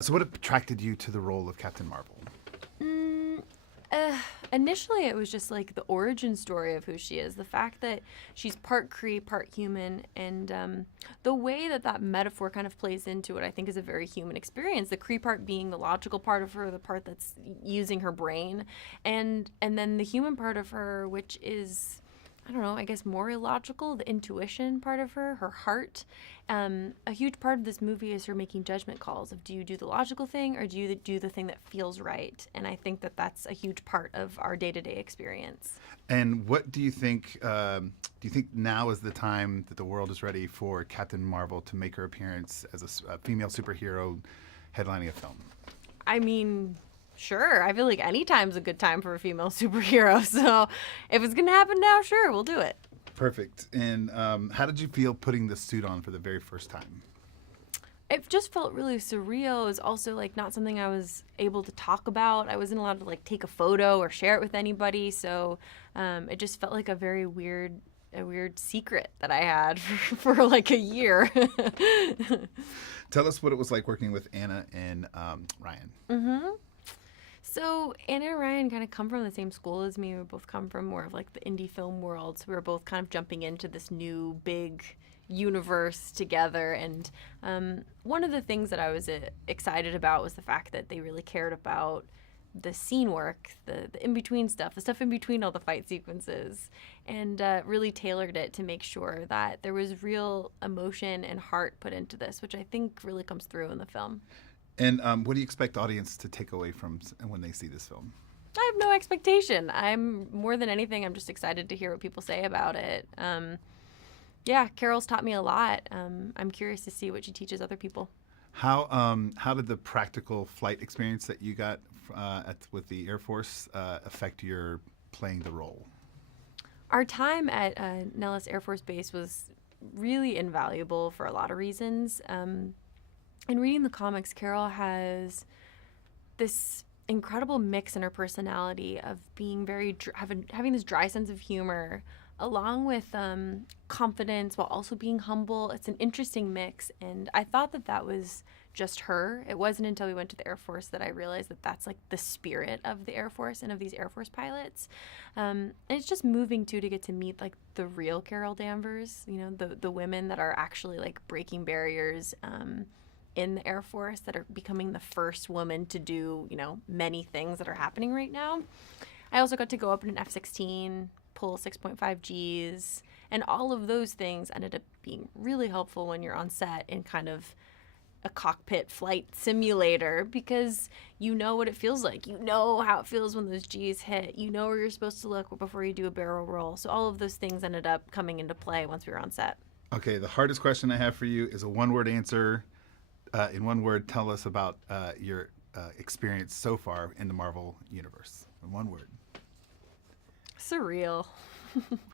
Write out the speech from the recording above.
So what attracted you to the role of Captain Marvel? Mm, Initially, it was just like the origin story of who she is. The fact that she's part Kree, part human, and the way that that metaphor kind of plays into it, I think, is a very human experience. The Kree part being the logical part of her, the part that's using her brain, and then the human part of her, which is, I don't know, I guess more illogical, the intuition part of her heart. A huge part of this movie is her making judgment calls of, do you do the logical thing or do you do the thing that feels right? And I think that that's a huge part of our day-to-day experience. And what do you think? Do you think now is the time that the world is ready for Captain Marvel to make her appearance as a female superhero headlining a film? I mean, sure. I feel like any time's a good time for a female superhero. So if it's going to happen now, sure, we'll do it. Perfect. And how did you feel putting the suit on for the very first time? It just felt really surreal. It was also like not something I was able to talk about. I wasn't allowed to like take a photo or share it with anybody. So it just felt like a weird secret that I had for like a year. Tell us what it was like working with Anna and Ryan. Mm-hmm. So Anna and Ryan kind of come from the same school as me. We both come from more of like the indie film world. So we were both kind of jumping into this new big universe together. And one of the things that I was excited about was the fact that they really cared about the scene work, the in-between stuff, the stuff in between all the fight sequences, and really tailored it to make sure that there was real emotion and heart put into this, which I think really comes through in the film. And what do you expect the audience to take away from when they see this film? I have no expectation. I'm more than anything, I'm just excited to hear what people say about it. Yeah, Carol's taught me a lot. I'm curious to see what she teaches other people. How did the practical flight experience that you got with the Air Force affect your playing the role? Our time at Nellis Air Force Base was really invaluable for a lot of reasons. In reading the comics, Carol has this incredible mix in her personality of being having this dry sense of humor, along with confidence while also being humble. It's an interesting mix, and I thought that that was just her. It wasn't until we went to the Air Force that I realized that that's like the spirit of the Air Force and of these Air Force pilots. And it's just moving too to get to meet like the real Carol Danvers, you know, the women that are actually like breaking barriers in the Air Force, that are becoming the first woman to do, you know, many things that are happening right now. I also got to go up in an F-16, pull 6.5 Gs, and all of those things ended up being really helpful when you're on set in kind of a cockpit flight simulator, because you know what it feels like. You know how it feels when those Gs hit. You know where you're supposed to look before you do a barrel roll. So all of those things ended up coming into play once we were on set. Okay, the hardest question I have for you is a one-word answer. In one word, tell us about your experience so far in the Marvel universe. In one word. Surreal.